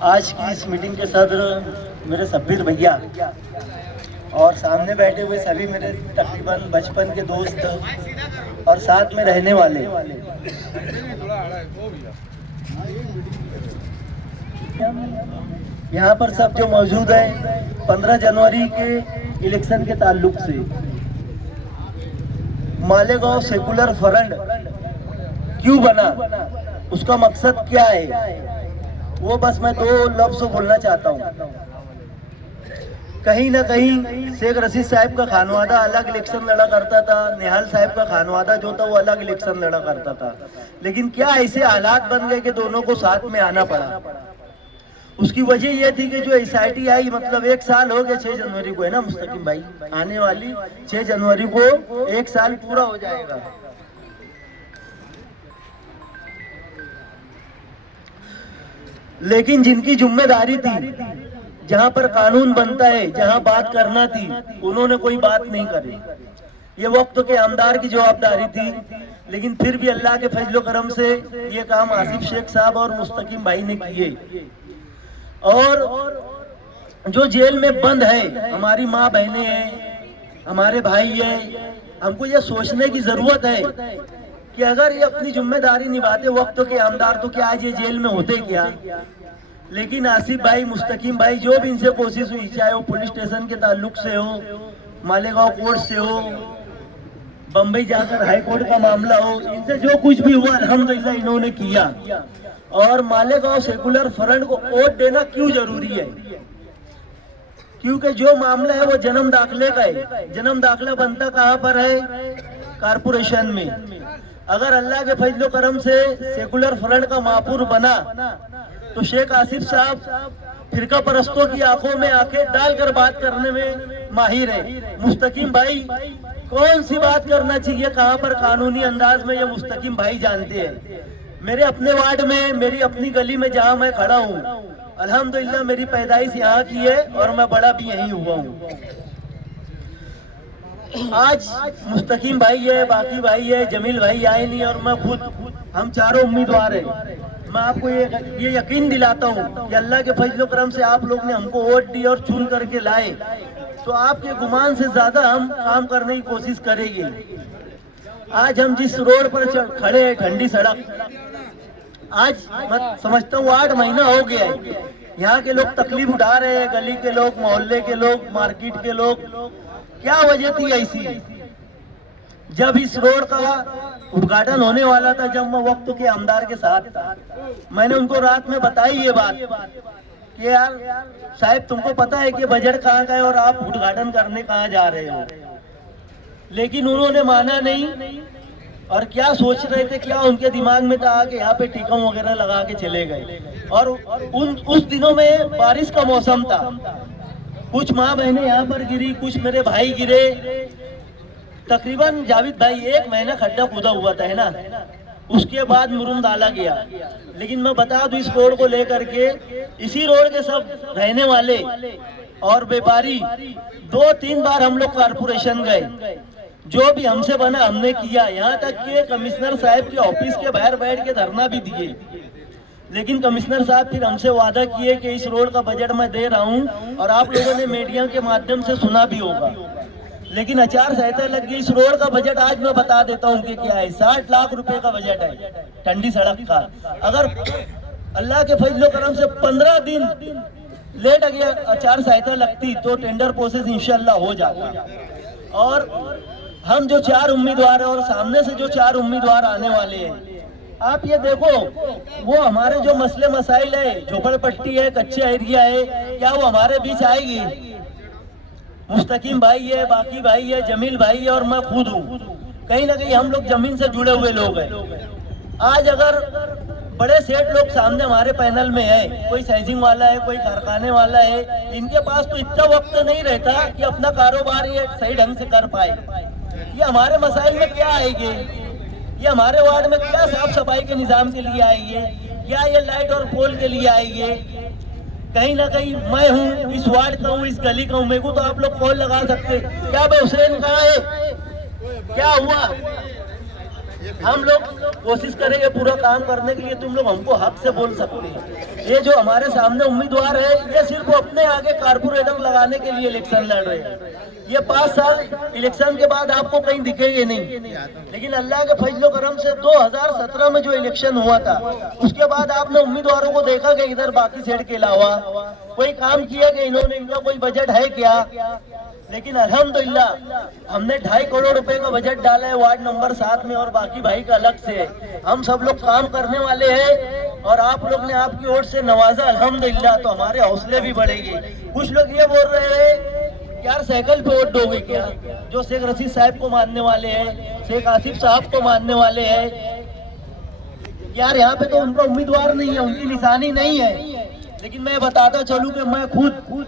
आज की इस मीटिंग के सदर मेरे सब्बीर भैया और सामने बैठे हुए सभी मेरे तकरीबन बचपन के दोस्त और साथ में रहने वाले। यहाँ पर सब जो मौजूद है 15 जनवरी के इलेक्शन के ताल्लुक से मालेगांव सेकुलर फ्रंट क्यों बना, उसका मकसद क्या है, वो बस मैं 2 लफ्ज़ बोलना चाहता हूँ। कहीं ना कहीं शेख रशीद साहब का खानवादा अलग इलेक्शन लड़ा करता था, निहाल साहब का खानवादा जो था वो अलग इलेक्शन लड़ा करता था, लेकिन क्या ऐसे हालात बन गए कि दोनों को साथ में आना पड़ा। उसकी वजह यह थी कि जो एसआईटी आई, मतलब 1 साल हो गया 6 जनवरी को, है ना मुस्तकीम भाई, आने वाली 6 जनवरी को 1 साल पूरा हो जाएगा। लेकिन जिनकी जिम्मेदारी थी, जहां पर कानून बनता है, जहां बात करना थी, उन्होंने कोई बात नहीं करी। ये वक्त के आमदार की जवाबदारी थी, लेकिन फिर भी अल्लाह के फजलो करम से ये काम आसिफ शेख साहब और मुस्तकीम भाई ने किए। और जो जेल में बंद है, हमारी माँ बहनें हैं, हमारे भाई हैं, हमको ये सोचने की जरूरत है कि अगर ये अपनी जिम्मेदारी निभाते वक्त के आमदार तो क्या आज ये जेल में होते क्या। लेकिन आसिफ भाई, मुस्तकीम भाई, जो भी इनसे कोशिश हुई, चाहे वो पुलिस स्टेशन के ताल्लुक से हो, मालेगांव कोर्ट से हो, बम्बई जाकर हाई कोर्ट का मामला हो, इनसे जो कुछ भी हुआ अल्हम्दुलिल्लाह इन्होंने किया। और मालेगांव सेकुलर फ्रंट को वोट देना क्यों जरूरी है, क्योंकि जो मामला है वो जन्म दाखिले का है। जन्म दाखिला बनता कहाँ पर है? कारपोरेशन में। अगर अल्लाह के फजलो करम से सेकुलर फ्रंट का महापुर बना तो शेख आसिफ साहब फिरका परस्तों की आंखों में आंखें डालकर बात करने में माहिर है। मुस्तकीम भाई कौन सी बात करना चाहिए, कहां पर कानूनी अंदाज में, ये मुस्तकीम भाई जानते हैं। मेरे अपने वार्ड में, मेरी अपनी गली में जहां मैं खड़ा हूं, अल्हम्दुलिल्लाह मेरी पैदाइश यहाँ की है और मैं बड़ा भी यहीं हुआ हूँ। आज मुस्तकीम भाई है, बाकी भाई है, जमील भाई आए नहीं, और मैं खुद, हम चारों उम्मीदवार हैं। मैं आपको ये यकीन दिलाता हूँ कि अल्लाह के फजलो करम से आप लोग ने हमको वोट दी और चुन करके लाए, तो आपके गुमान से ज्यादा हम काम करने की कोशिश करेंगे। आज हम जिस रोड पर खड़े हैं, ठंडी सड़क, आज मैं समझता हूँ 8 महीना हो गया है। यहाँ के लोग तकलीफ उठा रहे हैं, गली के लोग, मोहल्ले के लोग, मार्केट के लोग। क्या वजह थी ऐसी? जब इस रोड का उद्घाटन होने वाला था, जब मैं वक्त के आमदार के साथ था, मैंने उनको रात में बताई ये बात कि यार साहब, तुमको पता है कि बजट कहाँ का है और आप उद्घाटन करने कहाँ जा रहे हो। लेकिन उन्होंने माना नहीं, और क्या सोच रहे थे, क्या उनके दिमाग में था कि यहाँ पे टीकम वगैरह लगा के चले गए। और उस दिनों में बारिश का मौसम था, कुछ माँ बहनें यहाँ पर गिरी, कुछ मेरे भाई गिरे। तकरीबन जावेद भाई 1 महीना खड्डा खुदा हुआ था, है ना, उसके बाद मुरुम डाला गया। लेकिन मैं बता दूं, इस रोड को लेकर के, इसी रोड के सब रहने वाले और व्यापारी 2-3 बार हम लोग कारपोरेशन गए, जो भी हमसे बना हमने किया। यहाँ तक कि कमिश्नर साहब के ऑफिस के बाहर बैठ के धरना भी दिए। लेकिन कमिश्नर साहब फिर हमसे वादा किए कि इस रोड का बजट मैं दे रहा हूँ, और आप लोगों ने मीडिया के माध्यम से सुना भी होगा। लेकिन आचार संहिता लग गई। इस रोड का बजट आज मैं बता देता हूँ कि क्या है। 60 लाख रुपए का बजट है ठंडी सड़क का। अगर अल्लाह के फजलो करम से 15 दिन लेट गया आचार संहिता लगती तो टेंडर प्रोसेस इंशाल्लाह हो जाता। और हम जो 4 उम्मीदवार हैं और सामने से जो 4 उम्मीदवार आने वाले हैं, आप ये देखो, वो हमारे जो मसले मसाइल है, झोपड़पट्टी है, कच्चे एरिया है, क्या वो हमारे बीच आएगी? मुस्तकीम भाई है, बाकी भाई है, जमील भाई है, और मैं खुद हूँ। कहीं ना कहीं हम लोग जमीन से जुड़े हुए लोग हैं। आज अगर बड़े सेठ लोग सामने हमारे पैनल में है, कोई साइजिंग वाला है, कोई कारखाने वाला है, इनके पास तो इतना वक्त नहीं रहता कि अपना कारोबार ये सही ढंग से कर पाए। ये हमारे मसाइल में क्या आएंगे? ये हमारे वार्ड में क्या साफ सफाई के निजाम के लिए आएंगे? क्या ये लाइट और पोल के लिए आएंगे? कहीं ना कहीं मैं हूँ, इस वार्ड का हूँ, इस गली का हूँ, मेरे को तो आप लोग कॉल लगा सकते। क्या भाई हुसैन कहाँ है, क्या हुआ? हम लोग कोशिश करेंगे पूरा काम करने के लिए, तुम लोग हमको हक से बोल सकते हैं। ये जो हमारे सामने उम्मीदवार है, ये सिर्फ अपने आगे कारपोरेटम लगाने के लिए इलेक्शन लड़ रहे हैं। ये 5 साल इलेक्शन के बाद आपको कहीं दिखेंगे नहीं, लेकिन अल्लाह के फजलो करम से 2017 में जो इलेक्शन हुआ था, उसके बाद आपने उम्मीदवारों को देखा कि इधर बाकी सेठ के अलावा कोई काम किया कि इन्होंने, इनका कोई बजट है क्या? लेकिन अल्हम्दुलिल्लाह हमने 2.5 करोड़ रुपए का बजट डाला है वार्ड नंबर 7 में, और बाकी भाई का अलग से है। हम सब लोग काम करने वाले हैं और आप लोग ने आपकी ओर से नवाजा अल्हम्दुलिल्लाह, तो हमारे हौसले भी बढ़ेंगे। कुछ लोग ये बोल रहे हैं यार साइकिल पे वोट दोगे क्या, जो शेख रशीद साहब को मानने वाले हैं, शेख आसिफ साहब को मानने वाले हैं। यार यहाँ पे तो उनका उम्मीदवार नहीं है, उनकी निशानी नहीं है। लेकिन मैं बताता चलूं कि मैं खुद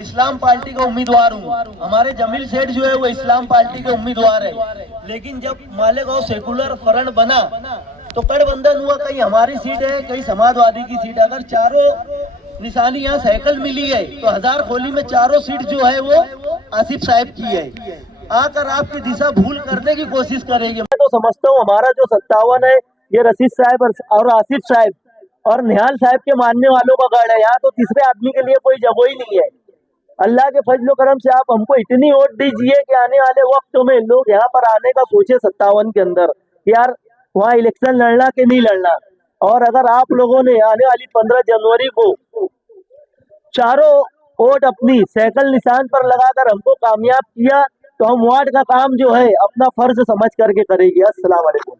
इस्लाम पार्टी का उम्मीदवार हूँ। हमारे जमील सेठ जो है वो इस्लाम पार्टी के उम्मीदवार है। लेकिन जब मालेगांव सेकुलर फ्रंट बना तो गठबंधन हुआ, कहीं हमारी सीट है, कहीं समाजवादी की सीट है। अगर चारों निशानी यहाँ साइकिल मिली है तो हजार खोली में चारों सीट जो है वो आसिफ साहब की है। आकर आपकी दिशा भूल करने की कोशिश करेंगे। मैं तो समझता हूँ हमारा जो 57 है, ये रशीद साहब और आसिफ साहब और निहाल साहब के मानने वालों का गढ़ है। यहाँ तो तीसरे आदमी के लिए कोई जगह ही नहीं है। अल्लाह के फजलो करम से आप हमको इतनी वोट दीजिए कि आने वाले वक्त में लोग यहाँ पर आने का सोचे 57 के अंदर, यार वहाँ इलेक्शन लड़ना कि नहीं लड़ना। और अगर आप लोगों ने आने वाली 15 जनवरी को चारों वोट अपनी साइकिल निशान पर लगाकर हमको कामयाब किया, तो हम वार्ड का काम जो है अपना फर्ज समझ करके करेंगे। अस्सलाम वालेकुम।